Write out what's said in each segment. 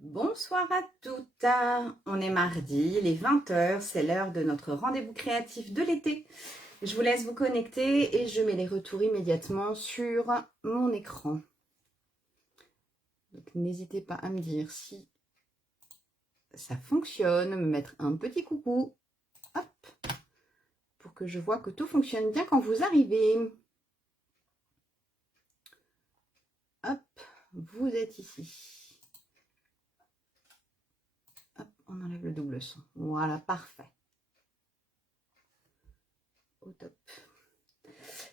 Bonsoir à toutes, on est mardi, il est 20 h, c'est l'heure de notre rendez-vous créatif de l'été. Je vous laisse vous connecter et je mets les retours immédiatement sur mon écran. Donc n'hésitez pas à me dire si ça fonctionne, me mettre un petit coucou, hop, pour que je vois que tout fonctionne bien quand vous arrivez. Hop, vous êtes ici. Hop, on enlève le double son. Voilà, parfait. Au top.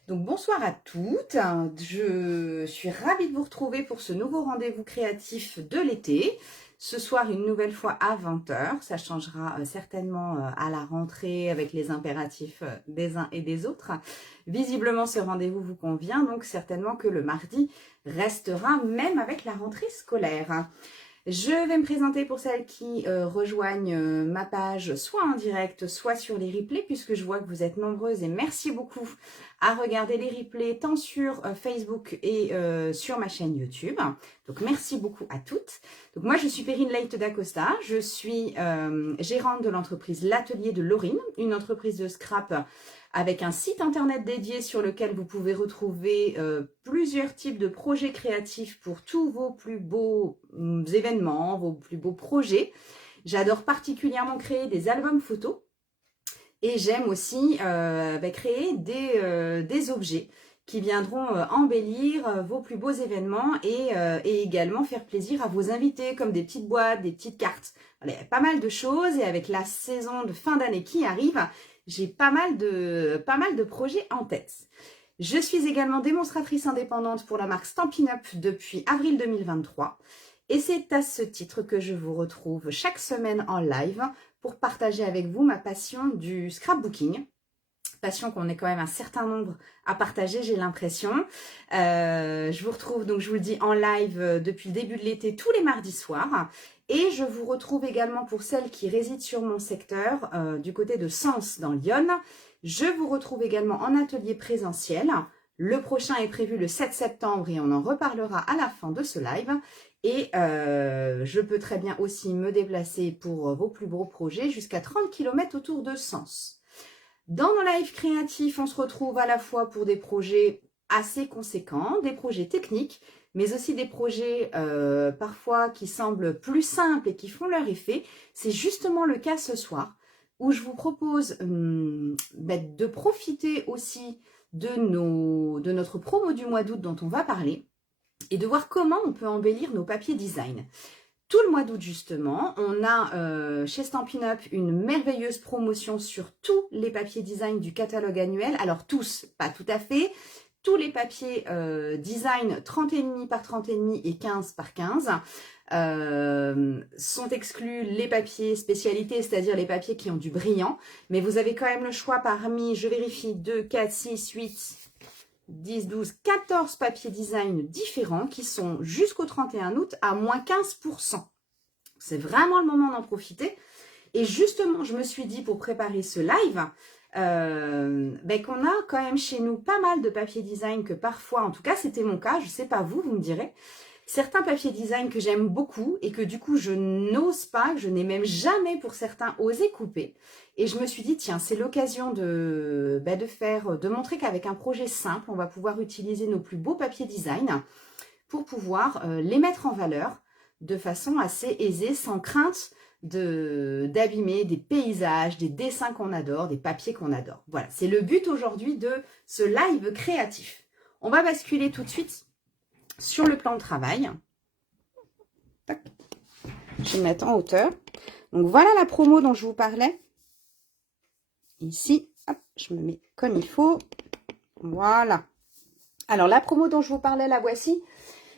Donc bonsoir à toutes, je suis ravie de vous retrouver pour ce nouveau rendez-vous créatif de l'été. Ce soir, une nouvelle fois à 20 h, ça changera certainement à la rentrée avec les impératifs des uns et des autres. Visiblement, ce rendez-vous vous convient, donc certainement que le mardi restera même avec la rentrée scolaire. Je vais me présenter pour celles qui rejoignent ma page, soit en direct, soit sur les replays, puisque je vois que vous êtes nombreuses et merci beaucoup à regarder les replays tant sur Facebook et sur ma chaîne YouTube. Donc merci beaucoup à toutes. Donc moi je suis Perrine Leite d'Acosta, je suis gérante de l'entreprise L'Atelier de Laurine, une entreprise de scrap avec un site internet dédié sur lequel vous pouvez retrouver plusieurs types de projets créatifs pour tous vos plus beaux événements, vos plus beaux projets. J'adore particulièrement créer des albums photos et j'aime aussi créer des objets qui viendront embellir vos plus beaux événements et également faire plaisir à vos invités, comme des petites boîtes, des petites cartes. Voilà, il y a pas mal de choses et avec la saison de fin d'année qui arrive, j'ai pas mal de projets en tête. Je suis également démonstratrice indépendante pour la marque Stampin' Up depuis avril 2023. Et c'est à ce titre que je vous retrouve chaque semaine en live pour partager avec vous ma passion du scrapbooking. Passion qu'on est quand même un certain nombre à partager, j'ai l'impression. Je vous retrouve, donc je vous le dis, en live depuis le début de l'été, tous les mardis soirs. Et je vous retrouve également pour celles qui résident sur mon secteur, du côté de Sens, dans l'Yonne. Je vous retrouve également en atelier présentiel. Le prochain est prévu le 7 septembre et on en reparlera à la fin de ce live. Et je peux très bien aussi me déplacer pour vos plus gros projets jusqu'à 30 km autour de Sens. Dans nos lives créatifs, on se retrouve à la fois pour des projets assez conséquents, des projets techniques, mais aussi des projets parfois qui semblent plus simples et qui font leur effet. C'est justement le cas ce soir, où je vous propose de profiter aussi de notre promo du mois d'août dont on va parler, et de voir comment on peut embellir nos papiers design. Tout le mois d'août justement, on a chez Stampin' Up une merveilleuse promotion sur tous les papiers design du catalogue annuel. Alors tous, pas tout à fait. Tous les papiers design 30,5 par 30,5 et 15 par 15 sont exclus les papiers spécialités, c'est-à-dire les papiers qui ont du brillant. Mais vous avez quand même le choix parmi, je vérifie, 2, 4, 6, 8... 10, 12, 14 papiers design différents qui sont jusqu'au 31 août à moins 15%. C'est vraiment le moment d'en profiter. Et justement, je me suis dit pour préparer ce live qu'on a quand même chez nous pas mal de papiers design que parfois, en tout cas c'était mon cas, je sais pas vous me direz, certains papiers design que j'aime beaucoup et que du coup je n'ose pas, que je n'ai même jamais pour certains osé couper. Et je me suis dit, tiens, c'est l'occasion de montrer qu'avec un projet simple, on va pouvoir utiliser nos plus beaux papiers design pour pouvoir les mettre en valeur de façon assez aisée, sans crainte d'abîmer des paysages, des dessins qu'on adore, des papiers qu'on adore. Voilà, c'est le but aujourd'hui de ce live créatif. On va basculer tout de suite sur le plan de travail. Tac. Je vais mettre en hauteur. Donc voilà la promo dont je vous parlais. Ici, hop, je me mets comme il faut. Voilà. Alors la promo dont je vous parlais, la voici.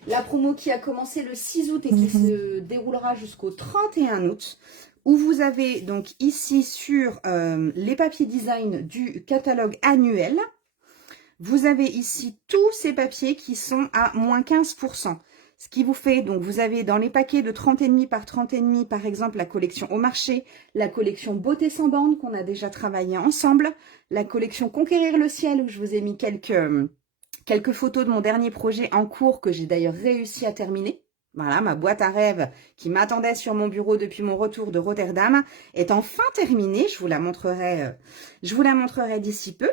La promo qui a commencé le 6 août et qui se déroulera jusqu'au 31 août. Où vous avez donc ici sur les papiers design du catalogue annuel. Vous avez ici tous ces papiers qui sont à moins 15%. Ce qui vous fait, donc vous avez dans les paquets de 30,5 par 30,5, par exemple, la collection Au Marché, la collection Beauté sans bande qu'on a déjà travaillé ensemble, la collection Conquérir le ciel où je vous ai mis quelques photos de mon dernier projet en cours que j'ai d'ailleurs réussi à terminer. Voilà, ma boîte à rêves qui m'attendait sur mon bureau depuis mon retour de Rotterdam est enfin terminée. Je vous la montrerai d'ici peu.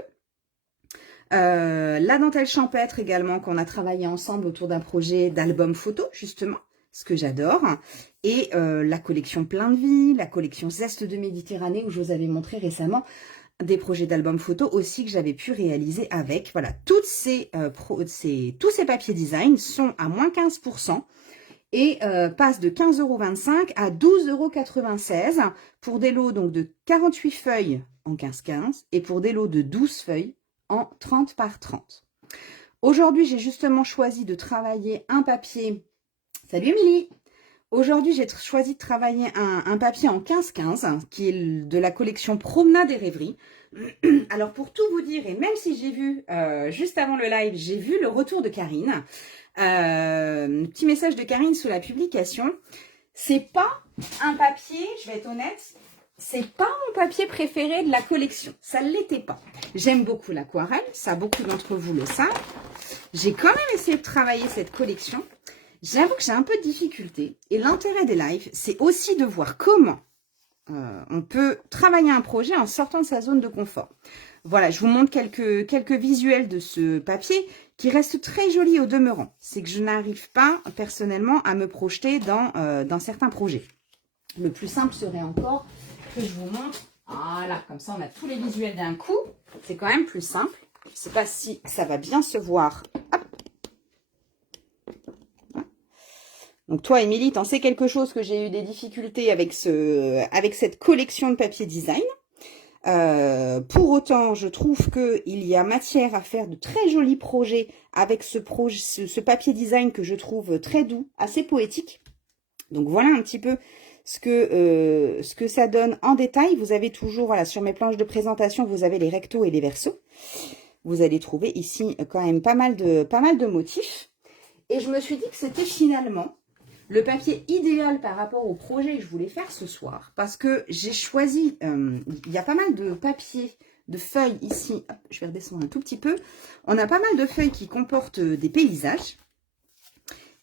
La dentelle champêtre également qu'on a travaillé ensemble autour d'un projet d'album photo justement, ce que j'adore. Et la collection Plein de vie, la collection Zeste de Méditerranée où je vous avais montré récemment des projets d'album photo aussi que j'avais pu réaliser avec. Voilà, tous ces papiers design sont à moins 15% et passent de 15,25 € à 12,96 € pour des lots donc de 48 feuilles en 15-15 et pour des lots de 12 feuilles en 30 par 30. Aujourd'hui, j'ai justement choisi de travailler un papier. Salut Émilie! Aujourd'hui, j'ai choisi de travailler un papier en 15-15 qui est de la collection Promenade et Rêverie. Alors, pour tout vous dire, et même si j'ai vu, juste avant le live, j'ai vu le retour de Karine, petit message de Karine sous la publication, c'est pas un papier, je vais être honnête, c'est pas mon papier préféré de la collection. Ça ne l'était pas. J'aime beaucoup l'aquarelle, ça beaucoup d'entre vous le savent. J'ai quand même essayé de travailler cette collection. J'avoue que j'ai un peu de difficulté. Et l'intérêt des lives, c'est aussi de voir comment on peut travailler un projet en sortant de sa zone de confort. Voilà, je vous montre quelques visuels de ce papier qui reste très joli au demeurant. C'est que je n'arrive pas personnellement à me projeter dans certains projets. Le plus simple serait encore que je vous montre. Voilà, comme ça on a tous les visuels d'un coup. C'est quand même plus simple. Je ne sais pas si ça va bien se voir. Hop. Donc toi, Émilie, t'en sais quelque chose que j'ai eu des difficultés avec cette collection de papier design. Pour autant, je trouve qu'il y a matière à faire de très jolis projets avec ce papier design que je trouve très doux, assez poétique. Donc voilà un petit peu ce que ça donne en détail. Vous avez toujours, voilà, sur mes planches de présentation, vous avez les rectos et les versos. Vous allez trouver ici quand même pas mal de motifs. Et je me suis dit que c'était finalement le papier idéal par rapport au projet que je voulais faire ce soir. Parce que j'ai choisi, il y a pas mal de papiers, de feuilles ici. Hop, je vais redescendre un tout petit peu. On a pas mal de feuilles qui comportent des paysages.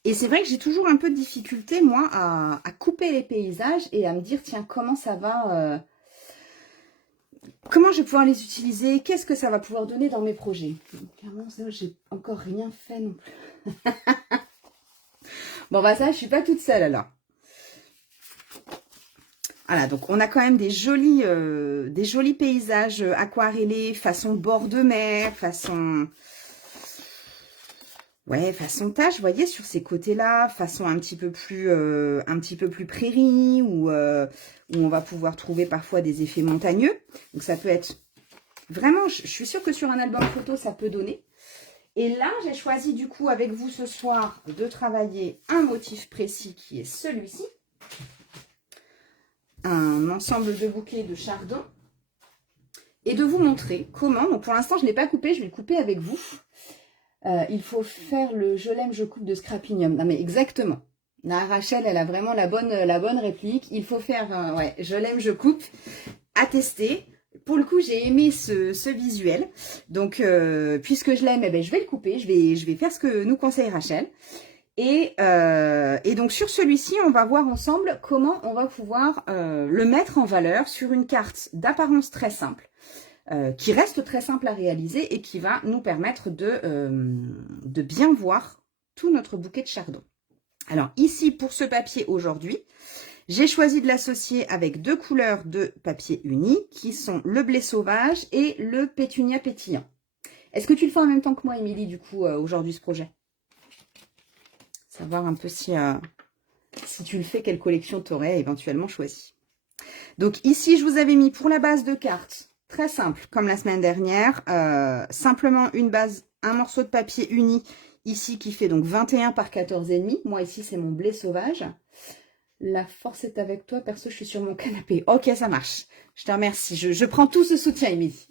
Et c'est vrai que j'ai toujours un peu de difficulté, moi, à couper les paysages et à me dire, tiens, comment ça va... comment je vais pouvoir les utiliser? Qu'est-ce que ça va pouvoir donner dans mes projets? Clairement, j'ai encore rien fait non plus. Bon, bah ça, je suis pas toute seule alors. Voilà, donc on a quand même des jolis paysages aquarellés, façon bord de mer, façon tache, vous voyez, sur ces côtés-là, façon un petit peu plus prairie, où on va pouvoir trouver parfois des effets montagneux. Donc ça peut être vraiment, je suis sûre que sur un album photo, ça peut donner. Et là, j'ai choisi du coup avec vous ce soir de travailler un motif précis qui est celui-ci. Un ensemble de bouquets de chardon. Et de vous montrer comment, donc pour l'instant je ne l'ai pas coupé, je vais le couper avec vous. Il faut faire le je l'aime, je coupe de Scrapinium. Non mais exactement. Là, Rachel, elle a vraiment la bonne réplique. Il faut faire, ouais, je l'aime, je coupe. À tester. Pour le coup, j'ai aimé ce visuel. Donc, puisque je l'aime, eh ben, je vais le couper. Je vais faire ce que nous conseille Rachel. Et donc, sur celui-ci, on va voir ensemble comment on va pouvoir le mettre en valeur sur une carte d'apparence très simple, qui reste très simple à réaliser et qui va nous permettre de bien voir tout notre bouquet de chardon. Alors, ici, pour ce papier aujourd'hui, j'ai choisi de l'associer avec deux couleurs de papier uni qui sont le blé sauvage et le pétunia pétillant. Est-ce que tu le fais en même temps que moi, Émilie, du coup, aujourd'hui, ce projet? Savoir un peu si tu le fais, quelle collection tu aurais éventuellement choisi. Donc ici, je vous avais mis pour la base de cartes, très simple, comme la semaine dernière, simplement une base, un morceau de papier uni, ici qui fait donc 21 par 14,5. Moi, ici, c'est mon blé sauvage. La force est avec toi, perso, je suis sur mon canapé. Ok, ça marche. Je te remercie. Je prends tout ce soutien, Émilie.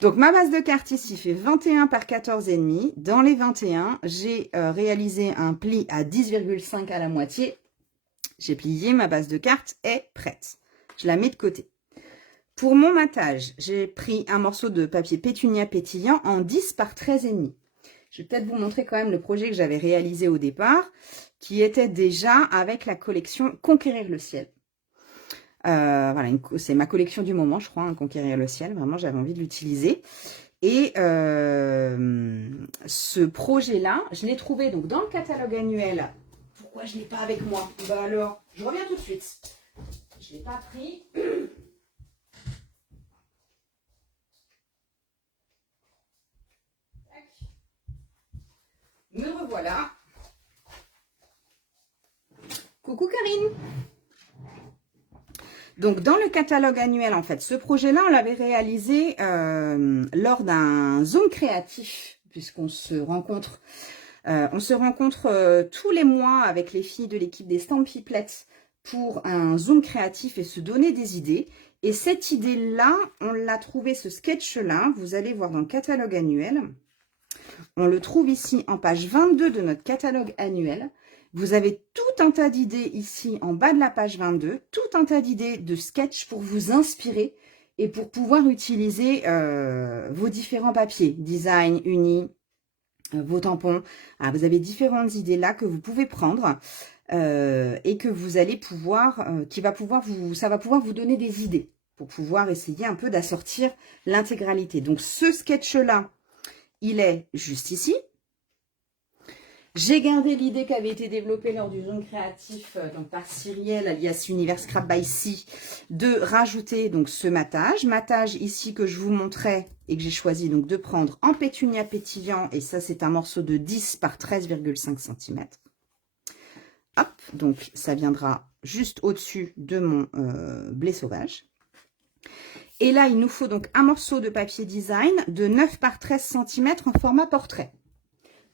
Donc, ma base de cartes ici fait 21 par 14,5. Dans les 21, j'ai réalisé un pli à 10,5 à la moitié. J'ai plié, ma base de cartes est prête. Je la mets de côté. Pour mon matage, j'ai pris un morceau de papier pétunia pétillant en 10 par 13,5. Je vais peut-être vous montrer quand même le projet que j'avais réalisé au départ, qui était déjà avec la collection Conquérir le ciel. Voilà, c'est ma collection du moment, je crois, hein, Conquérir le ciel. Vraiment, j'avais envie de l'utiliser. Et ce projet-là, je l'ai trouvé donc dans le catalogue annuel. Pourquoi je ne l'ai pas avec moi? Bah alors, je reviens tout de suite. Je ne l'ai pas pris. Me revoilà. Coucou Karine. Donc, dans le catalogue annuel, en fait, ce projet-là, on l'avait réalisé lors d'un Zoom créatif, puisqu'on se rencontre, tous les mois avec les filles de l'équipe des Stampiplettes pour un Zoom créatif et se donner des idées. Et cette idée-là, on l'a trouvé, ce sketch-là, vous allez voir dans le catalogue annuel. On le trouve ici en page 22 de notre catalogue annuel. Vous avez tout un tas d'idées ici en bas de la page 22, tout un tas d'idées de sketch pour vous inspirer et pour pouvoir utiliser vos différents papiers, design, uni, vos tampons. Ah, vous avez différentes idées là que vous pouvez prendre et que vous allez pouvoir, ça va pouvoir vous donner des idées pour pouvoir essayer un peu d'assortir l'intégralité. Donc ce sketch-là, il est juste ici. J'ai gardé l'idée qui avait été développée lors du Zoom créatif donc par Cyrielle, alias Univers Scrap by C, de rajouter donc ce matage. Matage ici que je vous montrais et que j'ai choisi donc de prendre en pétunia pétillant. Et ça, c'est un morceau de 10 par 13,5 cm. Hop, donc ça viendra juste au-dessus de mon blé sauvage. Et là, il nous faut donc un morceau de papier design de 9 par 13 cm en format portrait.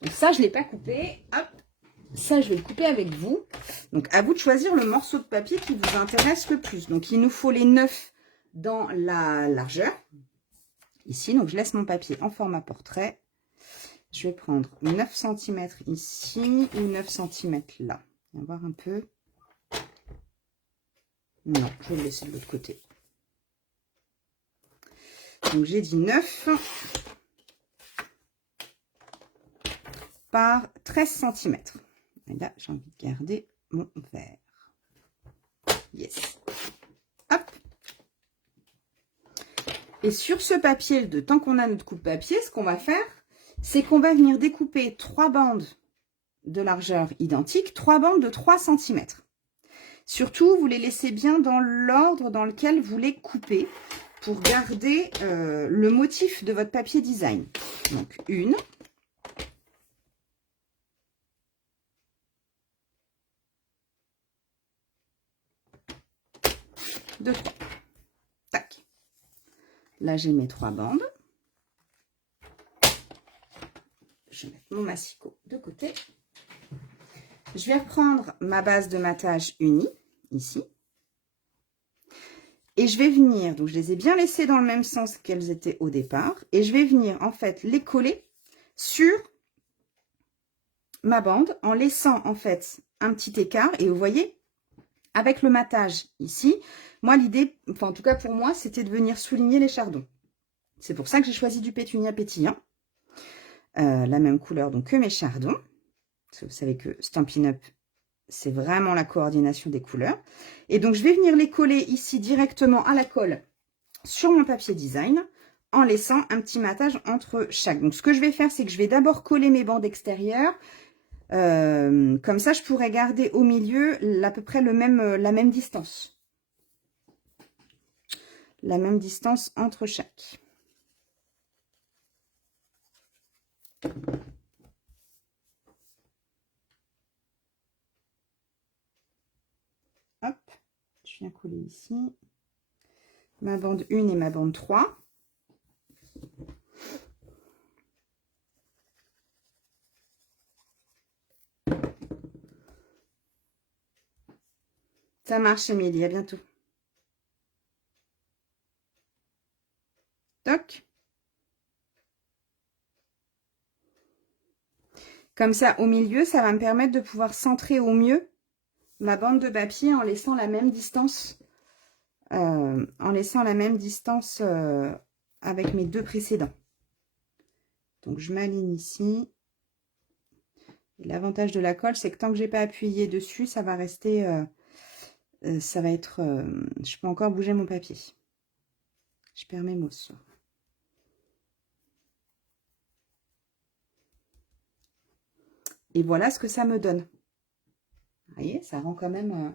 Donc ça, je ne l'ai pas coupé. Hop, ça, je vais le couper avec vous. Donc, à vous de choisir le morceau de papier qui vous intéresse le plus. Donc, il nous faut les 9 dans la largeur. Ici, donc je laisse mon papier en format portrait. Je vais prendre 9 cm ici ou 9 cm là. On va voir un peu. Non, je vais le laisser de l'autre côté. Donc, j'ai dit 9 par 13 cm. Et là, j'ai envie de garder mon verre. Yes. Hop. Et sur ce papier, tant qu'on a notre coupe-papier, ce qu'on va faire, c'est qu'on va venir découper 3 bandes de largeur identique, 3 bandes de 3 cm. Surtout, vous les laissez bien dans l'ordre dans lequel vous les coupez pour garder le motif de votre papier design. Donc, une. Deux, trois. Tac. Là, j'ai mes 3 bandes. Je vais mettre mon massicot de côté. Je vais reprendre ma base de matage unie, ici. Et je vais venir, donc je les ai bien laissées dans le même sens qu'elles étaient au départ. Et je vais venir, en fait, les coller sur ma bande en laissant, en fait, un petit écart. Et vous voyez, avec le matage ici, moi, l'idée, enfin, en tout cas pour moi, c'était de venir souligner les chardons. C'est pour ça que j'ai choisi du pétunia pétillant. La même couleur donc que mes chardons. Parce que vous savez que Stampin' Up, c'est vraiment la coordination des couleurs. Et donc, je vais venir les coller ici directement à la colle sur mon papier design en laissant un petit matage entre chaque. Donc, ce que je vais faire, c'est que je vais d'abord coller mes bandes extérieures. Comme ça, je pourrais garder au milieu à peu près la même distance. La même distance entre chaque. Hop, je viens coller ici. Ma bande 1 et ma bande 3. Ça marche, Émilie, à bientôt. Toc. Comme ça, au milieu, ça va me permettre de pouvoir centrer au mieux ma bande de papier en laissant la même distance, avec mes deux précédents. Donc, je m'aligne ici L'avantage de la colle, c'est que tant que j'ai pas appuyé dessus, ça va rester, ça va être, je peux encore bouger mon papier. Je perds mes mots ce soir. Et voilà ce que ça me donne. Vous voyez, ça rend quand même,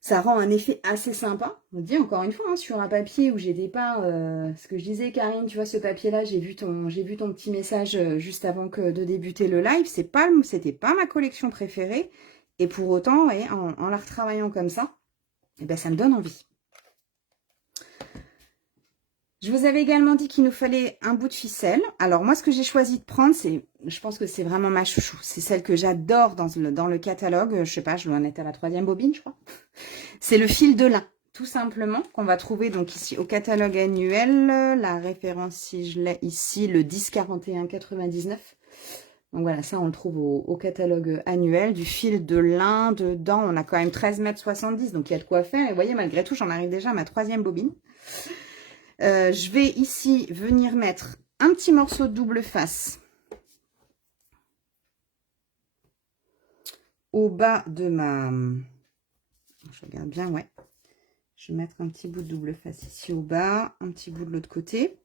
ça rend un effet assez sympa. On dit encore une fois, hein, sur un papier où j'étais pas, ce que je disais, Karine, tu vois, ce papier-là, j'ai vu ton petit message juste avant de débuter le live. C'était pas ma collection préférée. Et pour autant, ouais, en la retravaillant comme ça, eh ben, ça me donne envie. Je vous avais également dit qu'il nous fallait un bout de ficelle. Alors moi, ce que j'ai choisi de prendre, je pense que c'est vraiment ma chouchou. C'est celle que j'adore dans le catalogue. Je sais pas, je dois en être à la 3e bobine, je crois. C'est le fil de lin, tout simplement, qu'on va trouver donc ici au catalogue annuel. La référence, si je l'ai ici, le 10-41-99. Donc voilà, ça on le trouve au catalogue annuel. Du fil de lin, dedans on a quand même 13,70 m, donc il y a de quoi faire. Et vous voyez, malgré tout, j'en arrive déjà à ma 3e bobine. Je vais ici venir mettre un petit morceau de double face au bas de ma... Je regarde bien, ouais. Je vais mettre un petit bout de double face ici au bas, un petit bout de l'autre côté.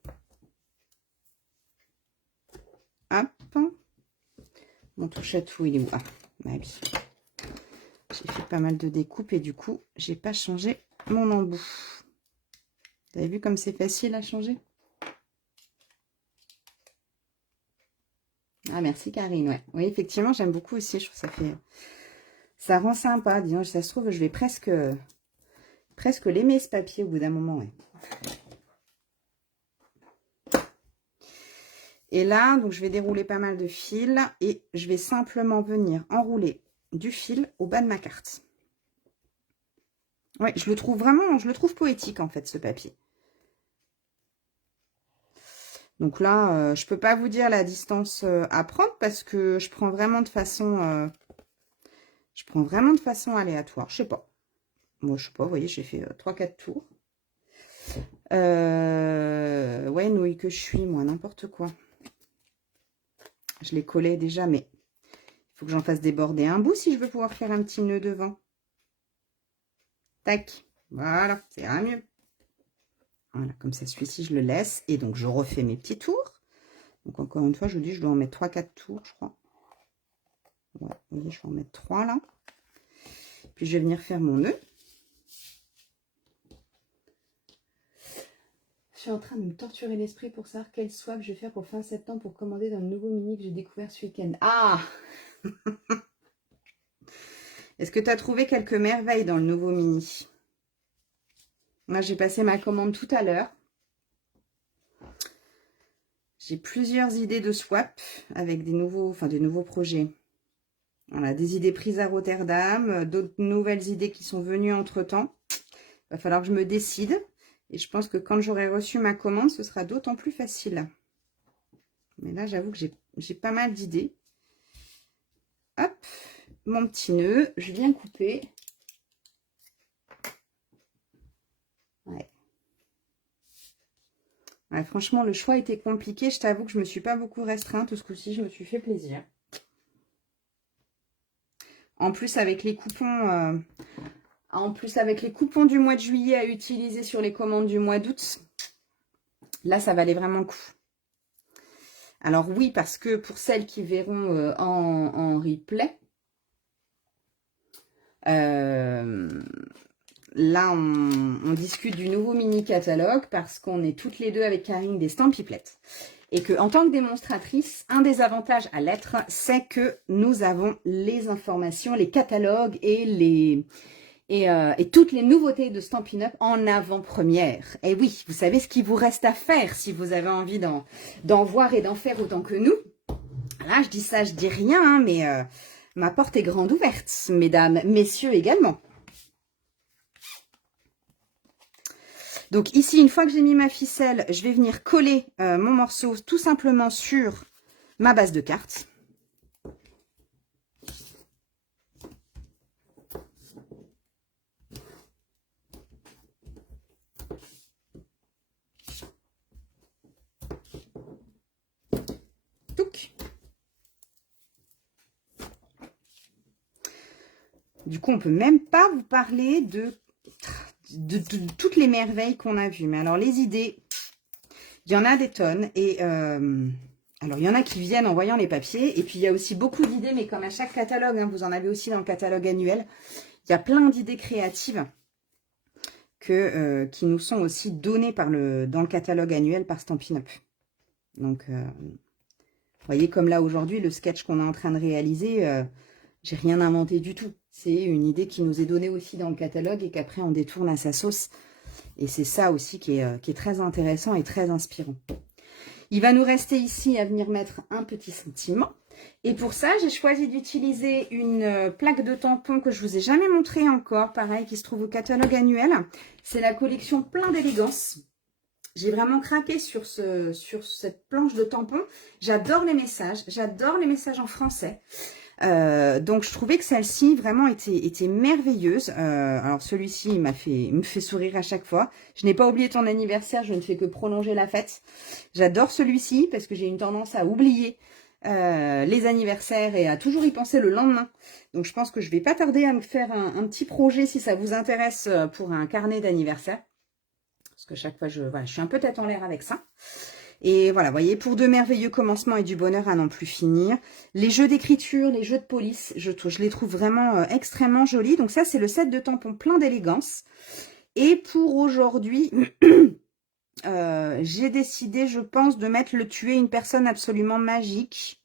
Hop. Mon touche à tout, il est où? Ah, bah oui. J'ai fait pas mal de découpes et du coup, j'ai pas changé mon embout. Vous avez vu comme c'est facile à changer? Ah, merci Karine, ouais. Oui, effectivement, j'aime beaucoup aussi. Je trouve ça rend sympa. Disons, ça se trouve, je vais presque l'aimer ce papier au bout d'un moment, ouais. Et là, donc je vais dérouler pas mal de fils et je vais simplement venir enrouler du fil au bas de ma carte. Ouais, je le trouve poétique en fait, ce papier. Donc là, je peux pas vous dire la distance à prendre parce que je prends vraiment de façon aléatoire. Je sais pas. Moi, je sais pas, vous voyez, j'ai fait 3-4 tours. Ouais, nouille que je suis, moi, n'importe quoi. Je l'ai collé déjà, mais il faut que j'en fasse déborder un bout si je veux pouvoir faire un petit nœud devant. Tac. Voilà, ça ira mieux. Voilà, comme ça, celui-ci, je le laisse. Et donc, je refais mes petits tours. Donc, encore une fois, je vous dis, je dois en mettre 3-4 tours, je crois. Ouais, vous voyez, je vais en mettre 3 là. Puis, je vais venir faire mon nœud. Je suis en train de me torturer l'esprit pour savoir quel swap je vais faire pour fin septembre pour commander dans le nouveau mini que j'ai découvert ce week-end. Ah! Est-ce que tu as trouvé quelques merveilles dans le nouveau mini? Moi, j'ai passé ma commande tout à l'heure. J'ai plusieurs idées de swap avec des nouveaux projets. Voilà, des idées prises à Rotterdam, d'autres nouvelles idées qui sont venues entre-temps. Il va falloir que je me décide. Et je pense que quand j'aurai reçu ma commande, ce sera d'autant plus facile. Mais là, j'avoue que j'ai pas mal d'idées. Hop, mon petit nœud, je viens couper. Ouais. Ouais, franchement, le choix était compliqué. Je t'avoue que je ne me suis pas beaucoup restreinte. Ce coup-ci, je me suis fait plaisir. En plus, avec les coupons... du mois de juillet à utiliser sur les commandes du mois d'août, là, ça valait vraiment le coup. Alors oui, parce que pour celles qui verront en replay, là, on discute du nouveau mini-catalogue parce qu'on est toutes les deux avec Karine des Stampiplettes. Et que en tant que démonstratrice, un des avantages à l'être, c'est que nous avons les informations, les catalogues et toutes les nouveautés de Stampin' Up en avant-première. Et oui, vous savez ce qu'il vous reste à faire si vous avez envie d'en voir et d'en faire autant que nous. Là, je dis ça, je dis rien, hein, mais ma porte est grande ouverte, mesdames, messieurs également. Donc ici, une fois que j'ai mis ma ficelle, je vais venir coller mon morceau tout simplement sur ma base de cartes. Touc. Du coup, on peut même pas vous parler de toutes les merveilles qu'on a vues. Mais alors, les idées, il y en a des tonnes. Et alors, il y en a qui viennent en voyant les papiers. Et puis, il y a aussi beaucoup d'idées, mais comme à chaque catalogue, hein, vous en avez aussi dans le catalogue annuel, il y a plein d'idées créatives qui nous sont aussi données dans le catalogue annuel par Stampin' Up. Donc, vous voyez, comme là, aujourd'hui, le sketch qu'on est en train de réaliser, j'ai rien inventé du tout. C'est une idée qui nous est donnée aussi dans le catalogue et qu'après, on détourne à sa sauce. Et c'est ça aussi qui est très intéressant et très inspirant. Il va nous rester ici à venir mettre un petit sentiment. Et pour ça, j'ai choisi d'utiliser une plaque de tampons que je vous ai jamais montrée encore. Pareil, qui se trouve au catalogue annuel. C'est la collection Plein d'élégance. J'ai vraiment craqué sur cette planche de tampons. J'adore les messages en français. Donc je trouvais que celle-ci vraiment était merveilleuse. Alors celui-ci il me fait sourire à chaque fois. Je n'ai pas oublié ton anniversaire, je ne fais que prolonger la fête. J'adore celui-ci parce que j'ai une tendance à oublier les anniversaires et à toujours y penser le lendemain. Donc je pense que je vais pas tarder à me faire un petit projet si ça vous intéresse pour un carnet d'anniversaire. Parce que chaque fois je suis un peu tête en l'air avec ça. Et voilà, vous voyez, pour de merveilleux commencements et du bonheur à n'en plus finir. Les jeux d'écriture, les jeux de police, je les trouve vraiment extrêmement jolis. Donc ça, c'est le set de tampons Plein d'élégance. Et pour aujourd'hui, j'ai décidé, je pense, de mettre le tuer une personne absolument magique.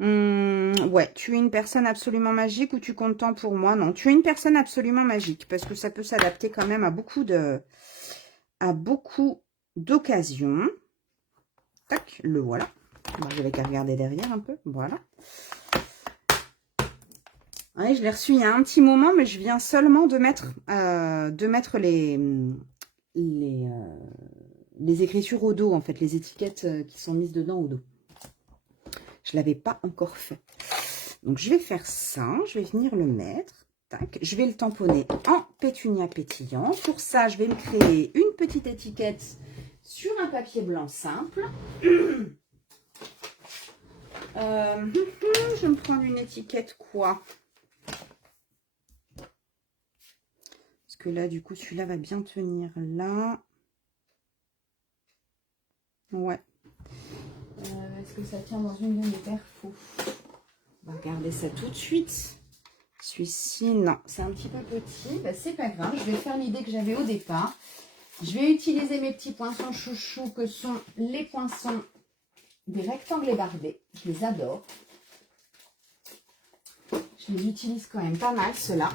Ouais, tuer une personne absolument magique ou tu comptes temps pour moi? Non, tuer une personne absolument magique. Parce que ça peut s'adapter quand même à beaucoup d'occasions. Tac, le voilà. Bon, je vais qu'à regarder derrière un peu. Voilà. Ouais, je l'ai reçu il y a un petit moment, mais je viens seulement de mettre les écritures au dos, en fait, les étiquettes qui sont mises dedans au dos. Je ne l'avais pas encore fait. Donc, je vais faire ça. Je vais venir le mettre. Tac. Je vais le tamponner en pétunia pétillant. Pour ça, je vais me créer une petite étiquette sur un papier blanc simple. Je vais me prendre une étiquette quoi? Parce que là, du coup, celui-là va bien tenir là. Ouais. Est-ce que ça tient dans une de mes perfos? On va regarder ça tout de suite. Celui-ci, non, c'est un petit peu petit. Ben, c'est pas grave, je vais faire l'idée que j'avais au départ. Je vais utiliser mes petits poinçons chouchous que sont les poinçons des rectangles bardés. Je les adore. Je les utilise quand même pas mal, ceux-là.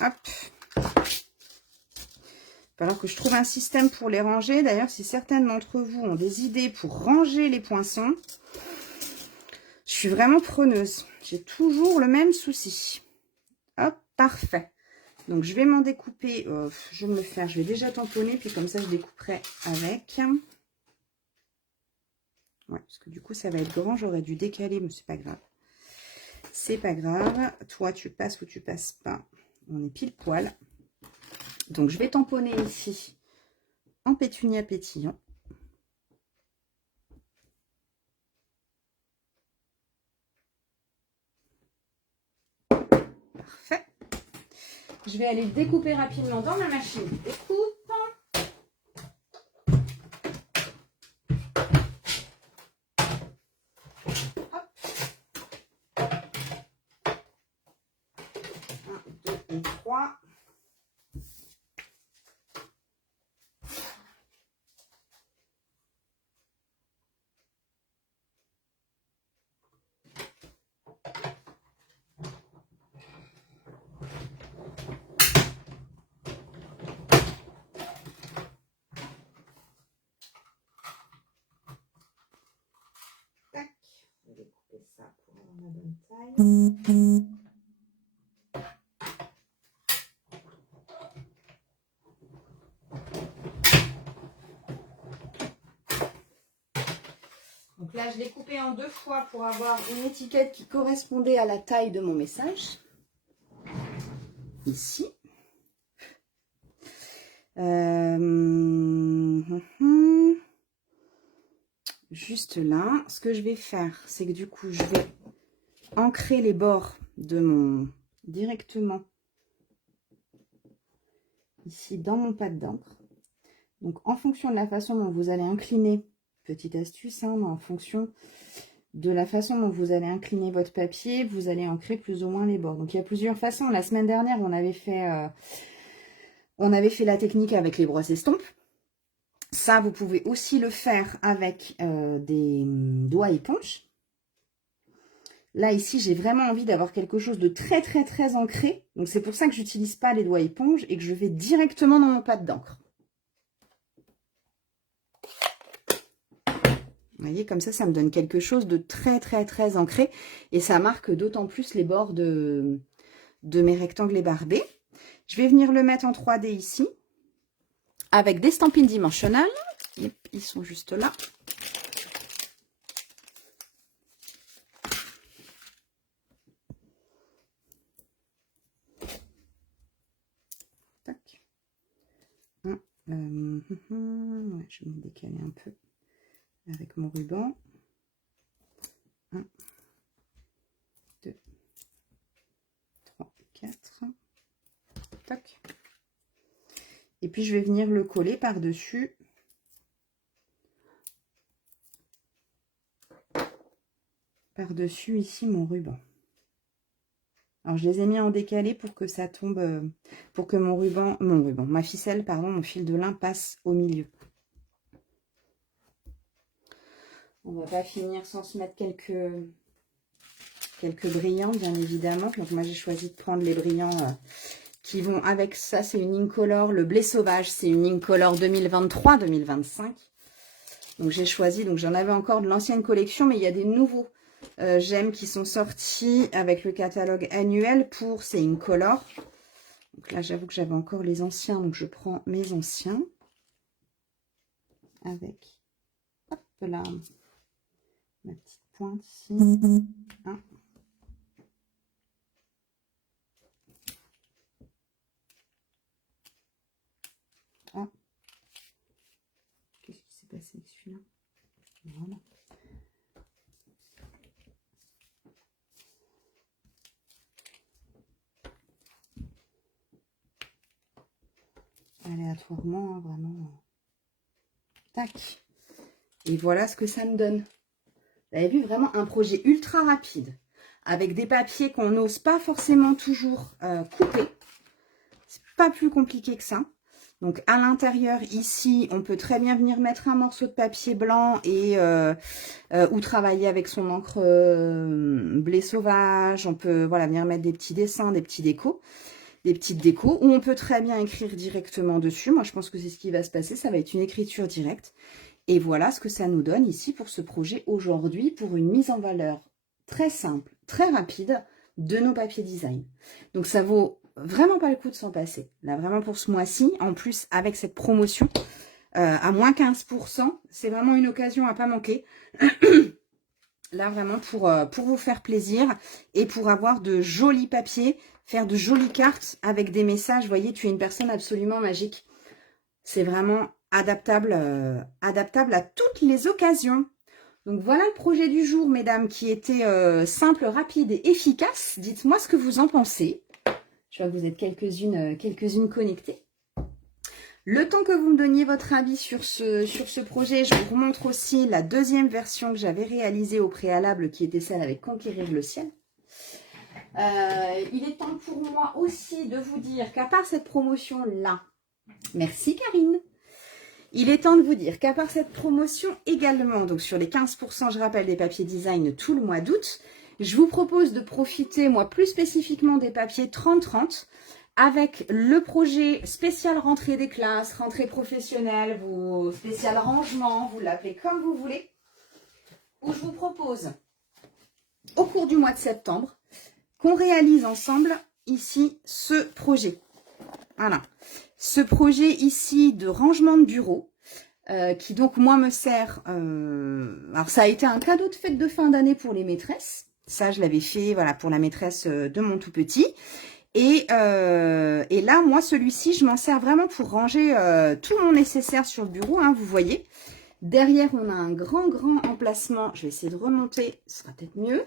Hop. Il va falloir que je trouve un système pour les ranger. D'ailleurs, si certaines d'entre vous ont des idées pour ranger les poinçons, je suis vraiment preneuse. J'ai toujours le même souci. Hop, parfait. Donc, je vais m'en découper. Je vais me le faire. Je vais déjà tamponner, puis comme ça, je découperai avec. Ouais, parce que du coup, ça va être grand. J'aurais dû décaler, mais c'est pas grave. C'est pas grave. Toi, tu passes ou tu passes pas. On est pile poil. Donc, je vais tamponner ici en pétunia pétillant. Parfait. Je vais aller le découper rapidement dans ma machine de découpe. Hop. 1, 2 et 3. Tac. Je vais découper ça pour avoir la bonne taille. Donc là, je l'ai coupé en 2 fois pour avoir une étiquette qui correspondait à la taille de mon message. Ici. juste là. Ce que je vais faire, c'est que du coup, je vais ancrer les bords de mon... directement ici dans mon pad d'encre. Donc, en fonction de la façon dont vous allez incliner, petite astuce, hein, mais en fonction de la façon dont vous allez incliner votre papier, vous allez ancrer plus ou moins les bords. Donc, il y a plusieurs façons. La semaine dernière, on avait fait la technique avec les brosses estompes. Ça, vous pouvez aussi le faire avec des doigts éponges. Là, ici, j'ai vraiment envie d'avoir quelque chose de très, très, très ancré. Donc, c'est pour ça que je n'utilise pas les doigts éponges et que je vais directement dans mon pad d'encre. Vous voyez, comme ça me donne quelque chose de très, très, très ancré. Et ça marque d'autant plus les bords de mes rectangles ébarbés. Je vais venir le mettre en 3D ici, avec des stampines dimensionnelles. Yep, ils sont juste là. Tac. Ouais, je vais me décaler un peu avec mon ruban. 1, 2, 3, 4. Tac. Et puis, je vais venir le coller par-dessus. Par-dessus, ici, mon ruban. Alors, je les ai mis en décalé pour que ça tombe, pour que ma ficelle, pardon, mon fil de lin passe au milieu. On va pas finir sans se mettre quelques brillants, bien évidemment. Donc, moi, j'ai choisi de prendre les brillants qui vont avec ça. C'est une Incolor, le blé sauvage. C'est une Incolor 2023-2025. Donc, j'ai choisi, donc j'en avais encore de l'ancienne collection, mais il y a des nouveaux gemmes qui sont sortis avec le catalogue annuel pour ces Incolor. Donc là, j'avoue que j'avais encore les anciens, donc je prends mes anciens. Avec, hop là, ma petite pointe ici. Hein. Ah. Qu'est-ce qui s'est passé avec celui-là? Voilà. Aléatoirement, hein, vraiment. Tac. Et voilà ce que ça me donne. Vous avez vu, vraiment un projet ultra rapide, avec des papiers qu'on n'ose pas forcément toujours couper. C'est pas plus compliqué que ça. Donc, à l'intérieur, ici, on peut très bien venir mettre un morceau de papier blanc et ou travailler avec son encre blé sauvage. On peut voilà, venir mettre des petits dessins, des petits décos. Des petites décos, où on peut très bien écrire directement dessus. Moi, je pense que c'est ce qui va se passer. Ça va être une écriture directe. Et voilà ce que ça nous donne ici pour ce projet aujourd'hui, pour une mise en valeur très simple, très rapide de nos papiers design. Donc, ça vaut vraiment pas le coup de s'en passer. Là, vraiment pour ce mois-ci, en plus, avec cette promotion à moins 15%, c'est vraiment une occasion à pas manquer. Là, vraiment pour vous faire plaisir et pour avoir de jolis papiers, faire de jolies cartes avec des messages. Vous voyez, tu es une personne absolument magique. C'est vraiment adaptable à toutes les occasions. Donc, voilà le projet du jour, mesdames, qui était simple, rapide et efficace. Dites-moi ce que vous en pensez. Je vois que vous êtes quelques-unes connectées. Le temps que vous me donniez votre avis sur ce projet, je vous remontre aussi la deuxième version que j'avais réalisée au préalable, qui était celle avec Conquérir le ciel. Il est temps pour moi aussi de vous dire qu'à part cette promotion-là, merci Karine, il est temps de vous dire qu'à part cette promotion également, donc sur les 15%, je rappelle, des papiers design tout le mois d'août, je vous propose de profiter, moi plus spécifiquement, des papiers 30-30, avec le projet spécial rentrée des classes, rentrée professionnelle, spécial rangement, vous l'appelez comme vous voulez, où je vous propose, au cours du mois de septembre, qu'on réalise ensemble ici ce projet. Voilà. Ce projet ici de rangement de bureau, qui donc moi me sert, alors ça a été un cadeau de fête de fin d'année pour les maîtresses. Ça, je l'avais fait voilà, pour la maîtresse de mon tout petit. Et là, moi, celui-ci, je m'en sers vraiment pour ranger tout mon nécessaire sur le bureau, hein, vous voyez. Derrière, on a un grand emplacement. Je vais essayer de remonter, ce sera peut-être mieux.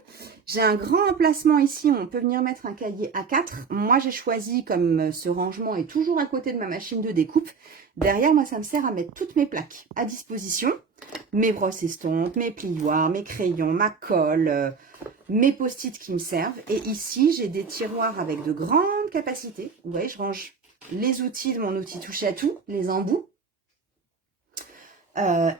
J'ai un grand emplacement ici où on peut venir mettre un cahier A4. Moi, j'ai choisi, comme ce rangement est toujours à côté de ma machine de découpe, derrière, moi, ça me sert à mettre toutes mes plaques à disposition. Mes brosses estompes, mes plioirs, mes crayons, ma colle, mes post-it qui me servent. Et ici, j'ai des tiroirs avec de grandes capacités. Vous voyez, je range les outils de mon outil touche à tout, les embouts.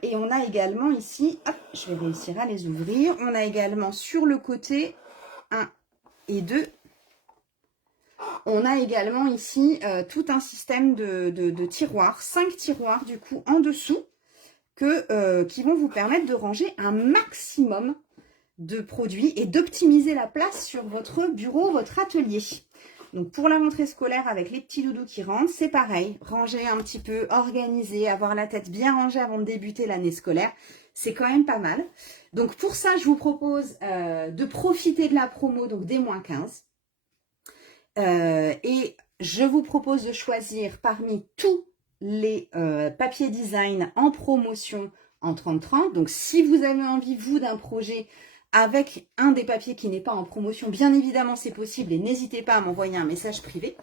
Et on a également ici, hop, je vais réussir à les ouvrir. On a également sur le côté 1 et 2. On a également ici tout un système de tiroirs, 5 tiroirs du coup en dessous, qui vont vous permettre de ranger un maximum de produits et d'optimiser la place sur votre bureau, votre atelier. Donc pour la rentrée scolaire avec les petits doudous qui rentrent, c'est pareil, ranger un petit peu, organiser, avoir la tête bien rangée avant de débuter l'année scolaire, c'est quand même pas mal. Donc pour ça, je vous propose de profiter de la promo, donc des -15. Et je vous propose de choisir parmi tous les papiers design en promotion en 30-30. Donc si vous avez envie, vous, d'un projet avec un des papiers qui n'est pas en promotion, bien évidemment, c'est possible et n'hésitez pas à m'envoyer un message privé.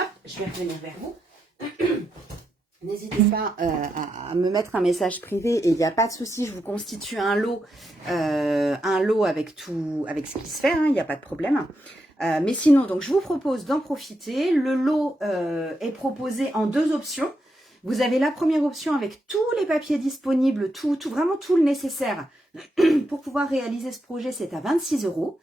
Hop, je vais revenir vers vous. N'hésitez pas à me mettre un message privé et il n'y a pas de souci, je vous constitue un lot avec tout, avec ce qui se fait, hein, il n'y a pas de problème. Mais sinon, donc je vous propose d'en profiter. Le lot est proposé en 2 options. Vous avez la première option avec tous les papiers disponibles, vraiment tout le nécessaire pour pouvoir réaliser ce projet, c'est à 26 €.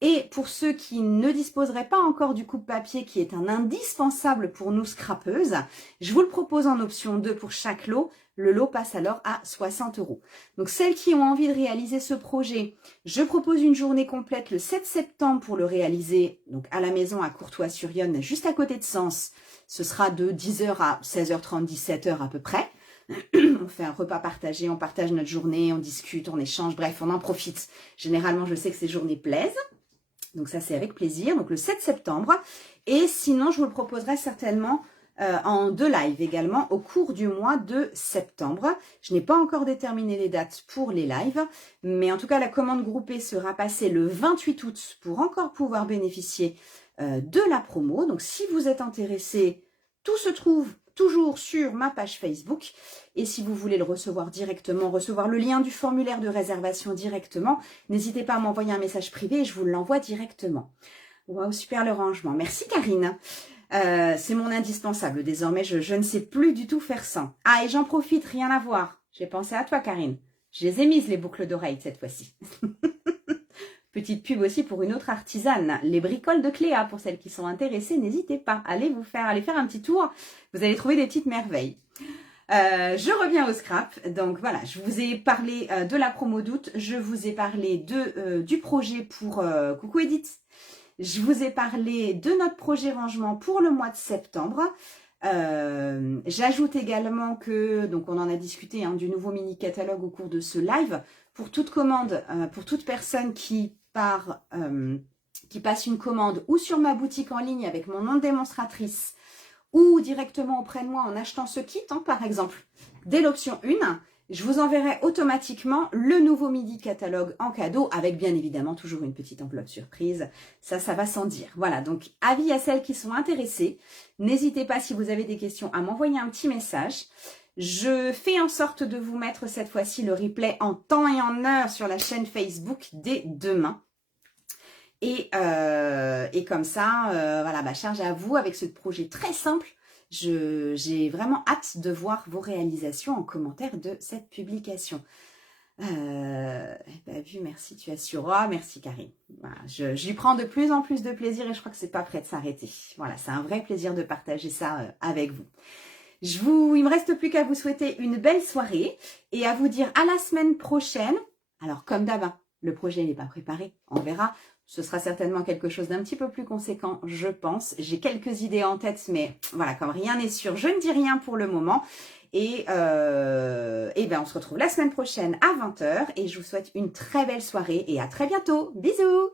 Et pour ceux qui ne disposeraient pas encore du coupe-papier, qui est un indispensable pour nous scrapeuses, je vous le propose en option 2 pour chaque lot. Le lot passe alors à 60 €. Donc celles qui ont envie de réaliser ce projet, je propose une journée complète le 7 septembre pour le réaliser, donc à la maison à Courtois-sur-Yonne, juste à côté de Sens. Ce sera de 10 h à 16 h30, 17 h à peu près. On fait un repas partagé, on partage notre journée, on discute, on échange, bref, on en profite. Généralement, je sais que ces journées plaisent. Donc ça, c'est avec plaisir. Donc le 7 septembre. Et sinon, je vous le proposerai certainement en 2 lives également au cours du mois de septembre. Je n'ai pas encore déterminé les dates pour les lives. Mais en tout cas, la commande groupée sera passée le 28 août pour encore pouvoir bénéficier de la promo. Donc si vous êtes intéressé, tout se trouve toujours sur ma page Facebook. Et si vous voulez le recevoir directement, recevoir le lien du formulaire de réservation directement, n'hésitez pas à m'envoyer un message privé et je vous l'envoie directement. Waouh, super le rangement. Merci Karine. C'est mon indispensable désormais, je ne sais plus du tout faire sans. Ah, et j'en profite, rien à voir. J'ai pensé à toi Karine. Je les ai mises les boucles d'oreilles cette fois-ci. Petite pub aussi pour une autre artisane, les bricoles de Cléa. Pour celles qui sont intéressées, n'hésitez pas, allez faire un petit tour. Vous allez trouver des petites merveilles. Je reviens au scrap. Donc voilà, je vous ai parlé de la promo d'août. Je vous ai parlé du projet pour Coucou Edith. Je vous ai parlé de notre projet rangement pour le mois de septembre. J'ajoute également que, donc on en a discuté du nouveau mini catalogue au cours de ce live. Pour toute commande, pour toute personne qui passe une commande ou sur ma boutique en ligne avec mon nom de démonstratrice ou directement auprès de moi en achetant ce kit, par exemple, dès l'option 1, je vous enverrai automatiquement le nouveau midi catalogue en cadeau avec bien évidemment toujours une petite enveloppe surprise. Ça va sans dire. Voilà, donc avis à celles qui sont intéressées. N'hésitez pas si vous avez des questions à m'envoyer un petit message. Je fais en sorte de vous mettre cette fois-ci le replay en temps et en heure sur la chaîne Facebook dès demain. Et comme ça, voilà, charge à vous avec ce projet très simple. J'ai vraiment hâte de voir vos réalisations en commentaire de cette publication. Vu, merci, tu as su. Oh, merci Karine. Voilà, j'y prends de plus en plus de plaisir et je crois que c'est pas prêt de s'arrêter. Voilà, c'est un vrai plaisir de partager ça avec vous. Il me reste plus qu'à vous souhaiter une belle soirée et à vous dire à la semaine prochaine. Alors comme d'hab, le projet n'est pas préparé, on verra. Ce sera certainement quelque chose d'un petit peu plus conséquent, je pense. J'ai quelques idées en tête, mais voilà, comme rien n'est sûr, je ne dis rien pour le moment. Et on se retrouve la semaine prochaine à 20 h et je vous souhaite une très belle soirée et à très bientôt. Bisous!